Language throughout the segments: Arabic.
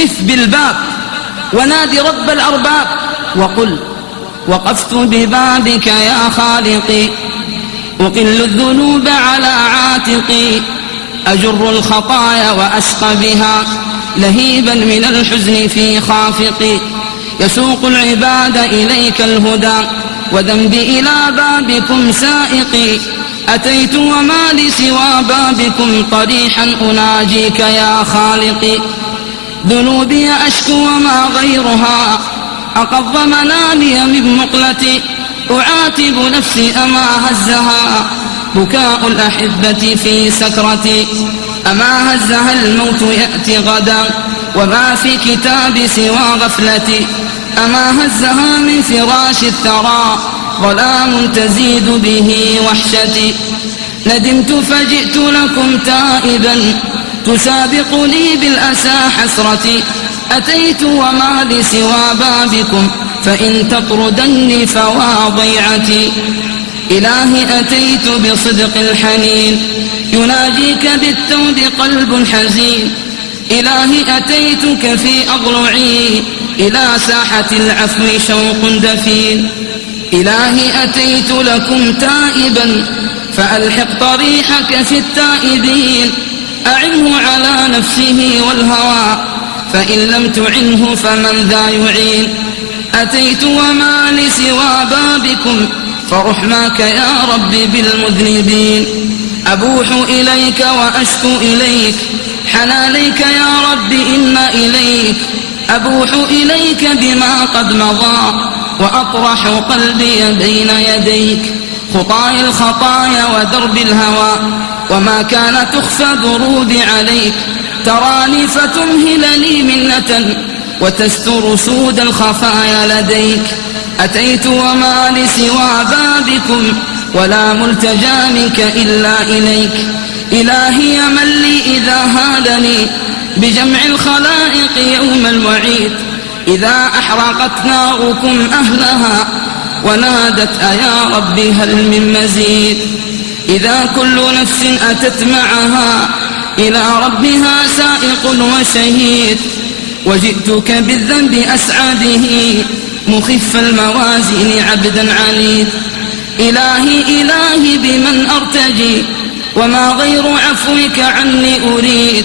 قف بالباب ونادي رب الأرباب وقل وقفت ببابك يا خالقي، أقل الذنوب على عاتقي، أجر الخطايا وأسقى بها لهيبا من الحزن في خافقي، يسوق العباد إليك الهدى وذنبي إلى بابكم سائقي، أتيت وما لي سوى بابكم طريحا أناجيك يا خالقي، ذنوبي أشكو وما غيرها أقض منامي من مقلتي، أعاتب نفسي أما هزها بكاء الأحبة في سكرتي، أما هزها الموت يأتي غدا وما في كتاب سوى غفلتي، أما هزها من فراش الثرى ظلام تزيد به وحشتي، ندمت فجئت لكم تائبا تسابقني بالأسى حسرتي، أتيت وما لي سوى بابكم فإن تطردني فوا ضيعتي، إلهي أتيت بصدق الحنين يناجيك بالتود قلب حزين، إلهي أتيتك في أضلعي إلى ساحة العفو شوق دفين، إلهي أتيت لكم تائبا فألحق طريحك في التائبين، أعنه على نفسه والهوى فإن لم تعنه فمن ذا يعين، أتيت وما لي سوى بابكم فرحماك يا ربي بالمذنبين، أبوح إليك وأشكو إليك حنانيك يا رب إن إليك، أبوح إليك بما قد مضى وأطرح قلبي بين يديك، خطاي الخطايا ودرب الهوى وما كان تخفى دروبي عليك، تراني فتمهلني منة وتستر سود الخفايا لديك، أتيت وما لي سوى بابكم ولا ملتجى منك إلا إليك، إلهي من لي إذا هادني بجمع الخلائق يوم الوعيد، إذا أحرقت ناركم أهلها ونادت أيا ربي هل من مزيد، إذا كل نفس أتت معها إلى ربها سائق وشهيد، وجئتك بالذنب أسعى به مخف الموازين عبدا عنيد، إلهي بمن أرتجي وما غير عفوك عني أريد،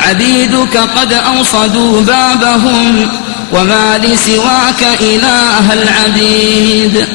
عبيدك قد أوصدوا بابهم وما لي سواك إله العبيد.